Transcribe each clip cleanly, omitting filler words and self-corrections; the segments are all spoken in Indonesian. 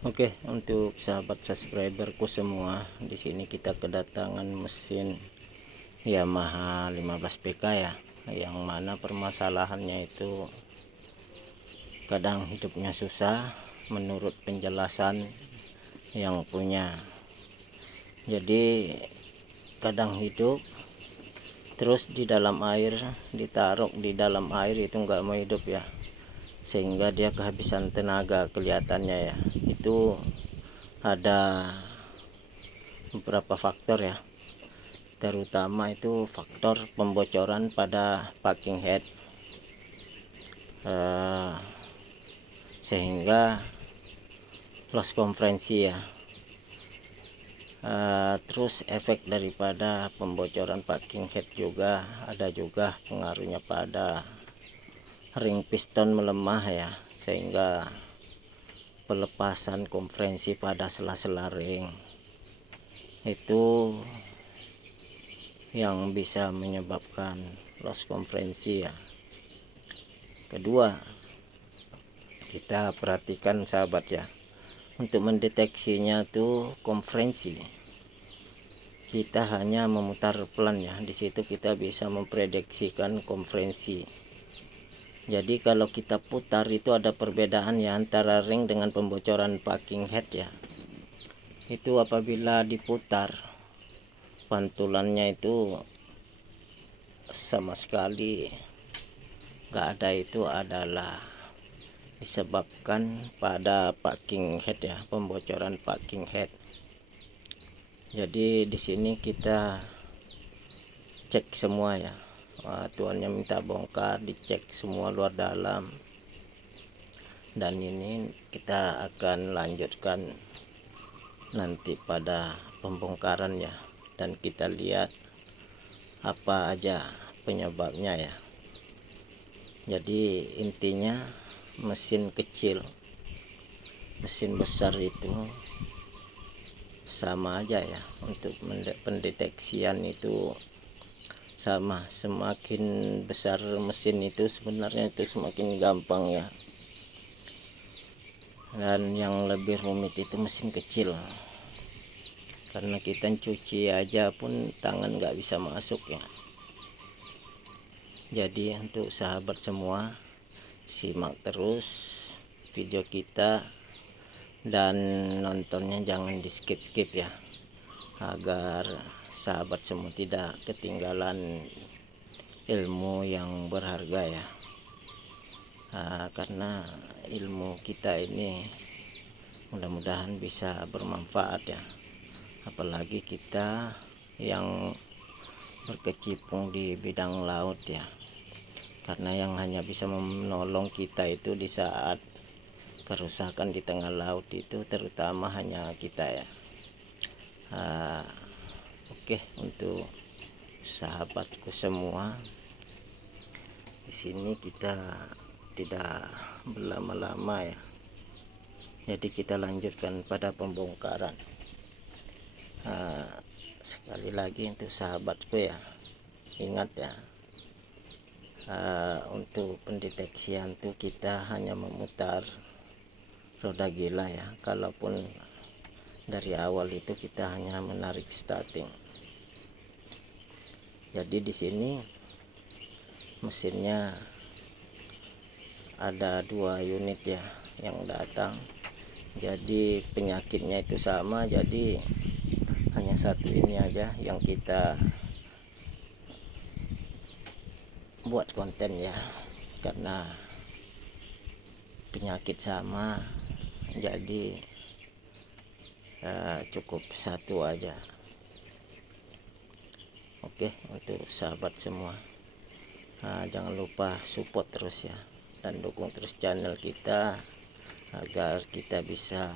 Oke, untuk sahabat subscriberku semua, di sini kita kedatangan mesin Yamaha 15 PK ya, yang mana permasalahannya itu kadang hidupnya susah menurut penjelasan yang punya. Jadi kadang hidup terus di dalam air, ditaruh di dalam air itu nggak mau hidup ya, sehingga dia kehabisan tenaga kelihatannya ya. Itu ada beberapa faktor ya, terutama itu faktor pembocoran pada packing head, sehingga loss konferensi ya. Terus efek daripada pembocoran packing head juga ada juga pengaruhnya pada ring piston melemah ya, sehingga pelepasan konferensi pada sela-sela ring itu yang bisa menyebabkan loss konferensi ya. Kedua, kita perhatikan sahabat ya, untuk mendeteksinya tuh konferensi kita hanya memutar pelan ya. Di situ kita bisa memprediksikan konferensi. Jadi kalau kita putar itu ada perbedaan ya antara ring dengan pembocoran packing head ya. Itu apabila diputar pantulannya itu sama sekali nggak ada, itu adalah disebabkan pada packing head ya, pembocoran packing head. Jadi di sini kita cek semua ya. Tuannya minta bongkar, dicek semua luar dalam, dan ini kita akan lanjutkan nanti pada pembongkaran ya, dan kita lihat apa aja penyebabnya ya. Jadi intinya mesin kecil, mesin besar itu sama aja ya, untuk pendeteksian itu sama. Semakin besar mesin itu sebenarnya itu semakin gampang ya, dan yang lebih rumit itu mesin kecil, karena kita cuci aja pun tangan nggak bisa masuk ya. Jadi untuk sahabat semua, simak terus video kita dan nontonnya jangan di skip ya, agar sahabat semua tidak ketinggalan ilmu yang berharga ya. Karena ilmu kita ini mudah-mudahan bisa bermanfaat ya, apalagi kita yang berkecimpung di bidang laut ya, karena yang hanya bisa menolong kita itu di saat kerusakan di tengah laut itu terutama hanya kita ya. Oke, untuk sahabatku semua, di sini kita tidak berlama-lama ya, jadi kita lanjutkan pada pembongkaran. Sekali lagi untuk sahabatku ya, ingat ya, untuk pendeteksian tuh kita hanya memutar roda gila ya. Kalaupun dari awal itu kita hanya menarik starting. Jadi di sini mesinnya ada 2 unit ya yang datang, jadi penyakitnya itu sama, jadi hanya satu ini aja yang kita buat konten ya, karena penyakit sama, jadi cukup satu aja. Oke, untuk sahabat semua, jangan lupa support terus ya, dan dukung terus channel kita agar kita bisa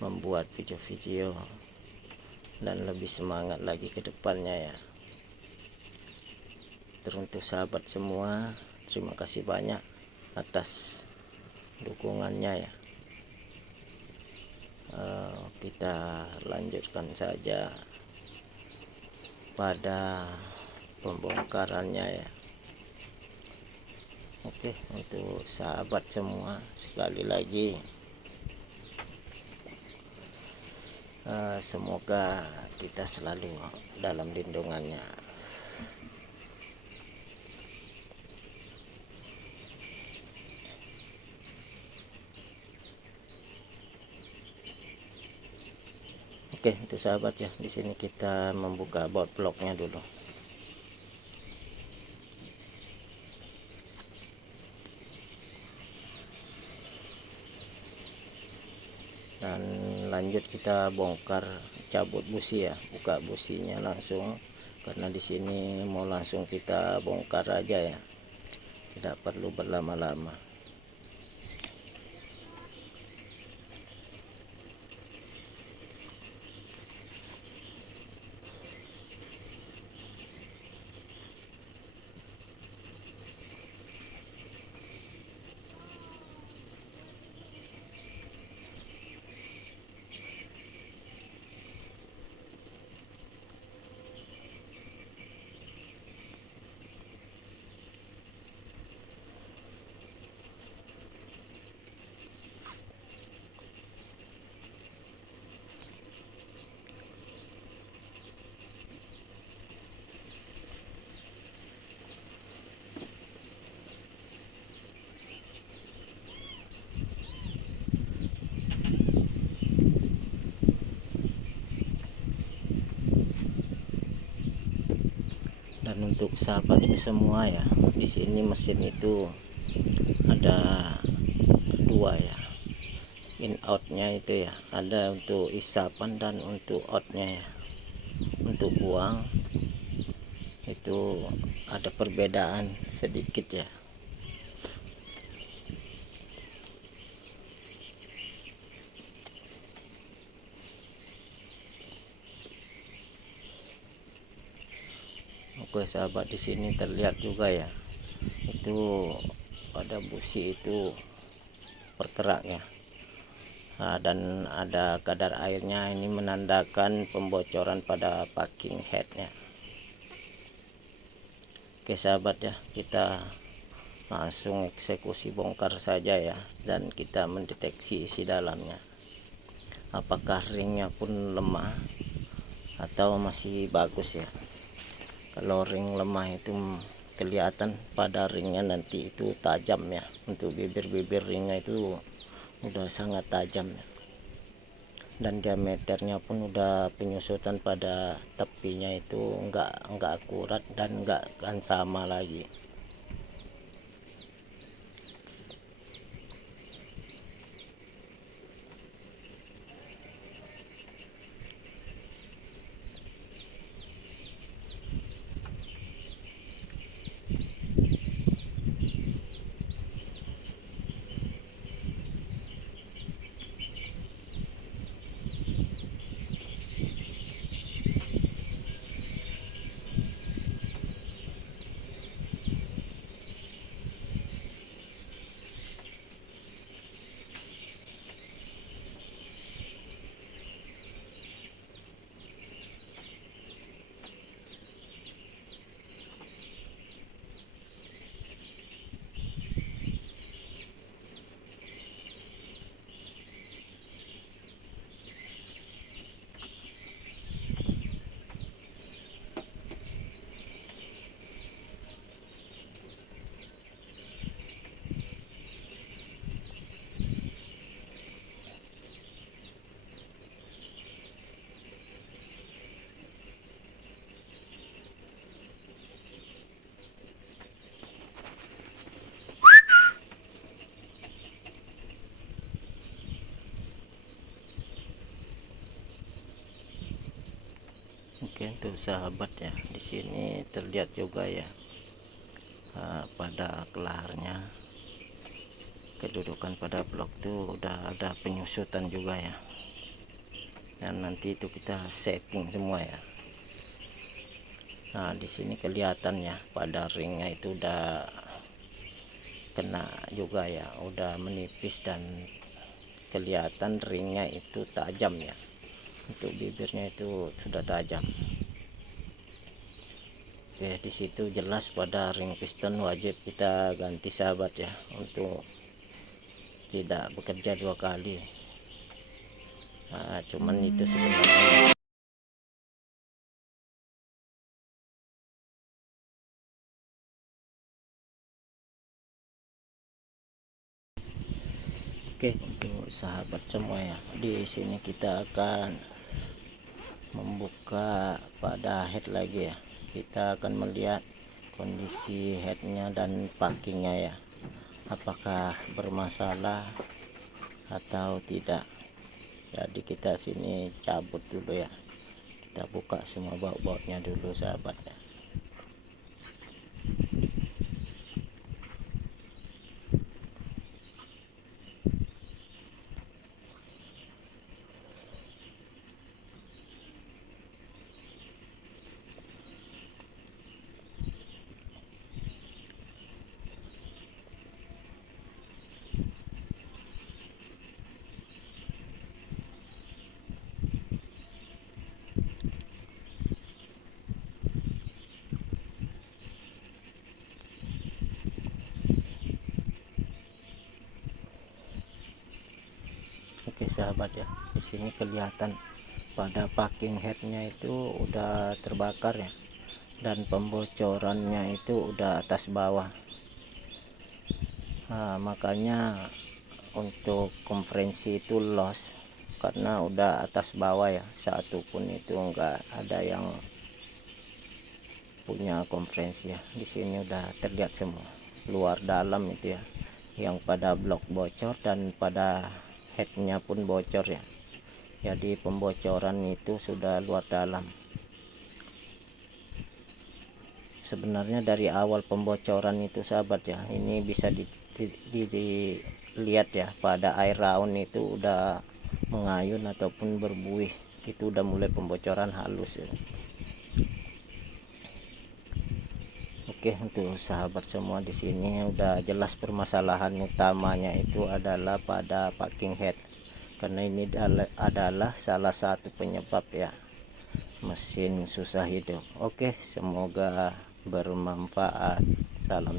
membuat video-video dan lebih semangat lagi ke depannya ya. Teruntuk sahabat semua, terima kasih banyak atas dukungannya ya. Kita lanjutkan saja pada pembongkarannya ya. Oke, untuk sahabat semua, sekali lagi Semoga kita selalu dalam lindungannya. Oke, itu sahabat ya. Di sini kita membuka baut bloknya dulu. Dan lanjut kita bongkar, cabut busi ya, buka businya langsung, karena di sini mau langsung kita bongkar aja ya, tidak perlu berlama-lama. Dan untuk sahabatku semua ya, di sini mesin itu ada dua ya, in outnya itu ya, ada untuk isapan dan untuk outnya ya. Untuk buang itu ada perbedaan sedikit ya. Oke sahabat, di sini terlihat juga ya, itu pada busi itu bergeraknya. Dan ada kadar airnya, ini menandakan pembocoran pada packing headnya. Oke sahabat ya, kita langsung eksekusi bongkar saja ya, dan kita mendeteksi isi dalamnya, apakah ringnya pun lemah atau masih bagus ya. Kalau ring lemah itu kelihatan pada ringnya nanti itu tajam ya, untuk bibir-bibir ringnya itu udah sangat tajam ya. Dan diameternya pun udah penyusutan pada tepinya itu enggak akurat dan enggak akan sama lagi. Oke, untuk sahabat ya, di sini terlihat juga ya, pada kelarnya, kedudukan pada blok tuh udah ada penyusutan juga ya. Dan nanti itu kita setting semua ya. Nah, di sini kelihatan ya, pada ringnya itu udah kena juga ya, udah menipis dan kelihatan ringnya itu tajam ya. Untuk bibirnya itu sudah tajam. Oke, di situ jelas pada ring piston wajib kita ganti sahabat ya, untuk tidak bekerja dua kali. Cuman itu sebenarnya. Oke, untuk sahabat semua ya, di sini kita akan membuka pada head lagi ya. Kita akan melihat kondisi headnya dan packingnya ya, apakah bermasalah atau tidak. Jadi kita sini cabut dulu ya, kita buka semua baut-bautnya dulu sahabat ya. Oke sahabat ya, di sini kelihatan pada packing headnya itu udah terbakar ya, dan pembocorannya itu udah atas bawah. Makanya untuk konferensi itu loss karena udah atas bawah ya, satu pun itu enggak ada yang punya konferensi ya. Di sini udah terlihat semua luar dalam itu ya, yang pada blok bocor dan pada headnya pun bocor ya. Jadi pembocoran itu sudah luar dalam. Sebenarnya dari awal pembocoran itu sahabat ya, ini bisa dilihat ya, pada air raun itu udah mengayun ataupun berbuih, itu udah mulai pembocoran halus ya. Oke, untuk sahabat semua, di sini udah jelas permasalahan utamanya itu adalah pada packing head, karena ini adalah salah satu penyebab ya mesin susah hidup. Oke, semoga bermanfaat. Salam.